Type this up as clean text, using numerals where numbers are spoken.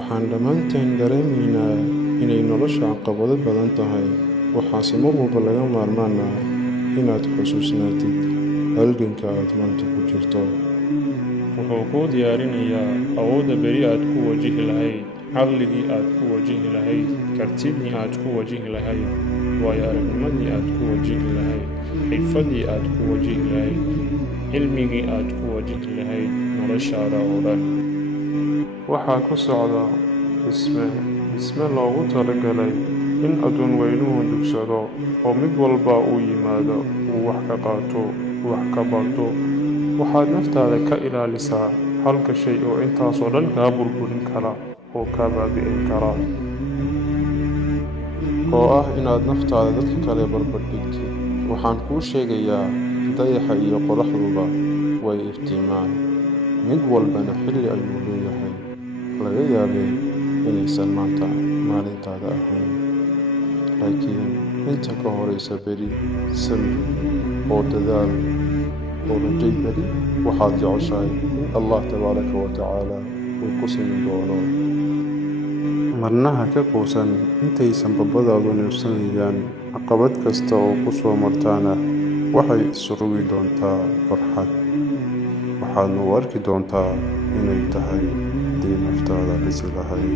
Waxaan dhammaanteen dareemaynaa inay nolosha caqabado badan tahay, waxaase mar walba laga maarmaan ah inaad xusuusnaatid halganka aad maanta ku jirto. Wuxuu kuu diyaarinayaa awoodda beri aad ku wajihi lahayd, caqligii aad ku wajihi lahayd, kartidii aad ku wajihi lahayd, waayo-aragnimadii aad ku wajihi lahayd, xirfaddii aad ku wajihi lahayd, cilmigii aad ku wajihi lahayd noloshaada oo dhan. Waxaa ku socda dhisme loogu talagalay in adduun weynuhu dugsado oo mid walba uu yimaado uu wax ka qaato, wax ka barto. Waxaad naftaada ka ilaalisaa halka shay oo intaasoo dhan kaa burburin kara oo kaa baabi'in kara, oo ah inaad naftaada dadka kale barbardhigtid. Waxaan kuu sheegayaa, dayaxa iyo qoraxduba way iftiimaan, mid walbana xilli ayuu leeyahay. Laga yaabee inaysan maanta maalintaada ahayn, laakiin inta ka horaysa beri samir oo dadaal oo rajay beri waxaad jeceshahay in Allah tabaaraka wa tacaala uu ku simin doono. Marnaha ka quusan intaysan babadaadu neefsanayaan. Caqabad kasta oo ku soo martaana waxay isu rogi doontaa farxad, waxaadna u arki doontaa inay tahay haddii naftaada dhisi lahayd.